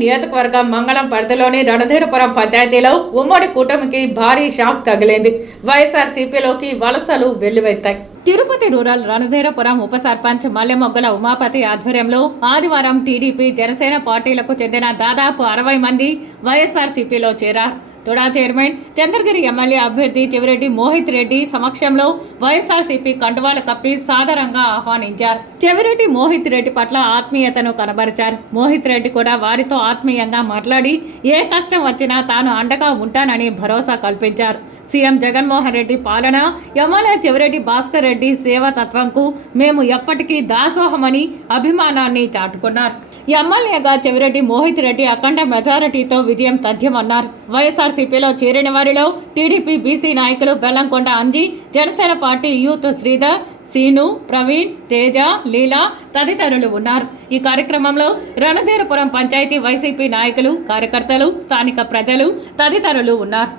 నియోజకవర్గం మంగళం పరిధిలోని రణధీరపురం పంచాయతీలో ఉమ్మడి కూటమికి భారీ షాక్ తగిలింది. వైఎస్ఆర్సీపీలోకి వలసలు వెల్లువెత్తాయి. తిరుపతి రూరల్ రణధీరపురం ఉప సర్పంచ్ మల్లెమొగ్గల ఉమాపతి ఆధ్వర్యంలో ఆదివారం టీడీపీ జనసేన పార్టీలకు చెందిన దాదాపు 60 మంది వైఎస్ఆర్సీపీలో చేరారు. తుడా చైర్మన్ చంద్రగిరి ఎమ్మెల్యే అభ్యర్థి చెవిరెడ్డి మోహిత్ రెడ్డి సమక్షంలో వైఎస్ఆర్సీపీ కండువాలు కప్పి సాదరంగా ఆహ్వానించారు. చెవిరెడ్డి మోహిత్ రెడ్డి పట్ల ఆత్మీయతను కనబరిచారు. మోహిత్ రెడ్డి కూడా వారితో ఆత్మీయంగా మాట్లాడి ఏ కష్టం వచ్చినా తాను అండగా ఉంటానని భరోసా కల్పించారు. సీఎం జగన్మోహన్ రెడ్డి పాలన, ఎమ్మెల్యే చెవిరెడ్డి భాస్కర్ రెడ్డి సేవాతత్వంకు మేము ఎప్పటికీ దాసోహమని అభిమానాన్ని చాటుకున్నారు. ఎమ్మెల్యేగా చెవిరెడ్డి మోహిత్ రెడ్డి అఖండ మెజారిటీతో విజయం తథ్యమన్నారు. వైఎస్ఆర్సీపీలో చేరిన వారిలో టీడీపీ బీసీ నాయకులు బెల్లంకొండ అంజీ, జనసేన పార్టీ యూత్ శ్రీధర్, సీను, ప్రవీణ్, తేజ, లీలా తదితరులు ఉన్నారు. ఈ కార్యక్రమంలో రణధీరపురం పంచాయతీ వైసీపీ నాయకులు, కార్యకర్తలు, స్థానిక ప్రజలు తదితరులు ఉన్నారు.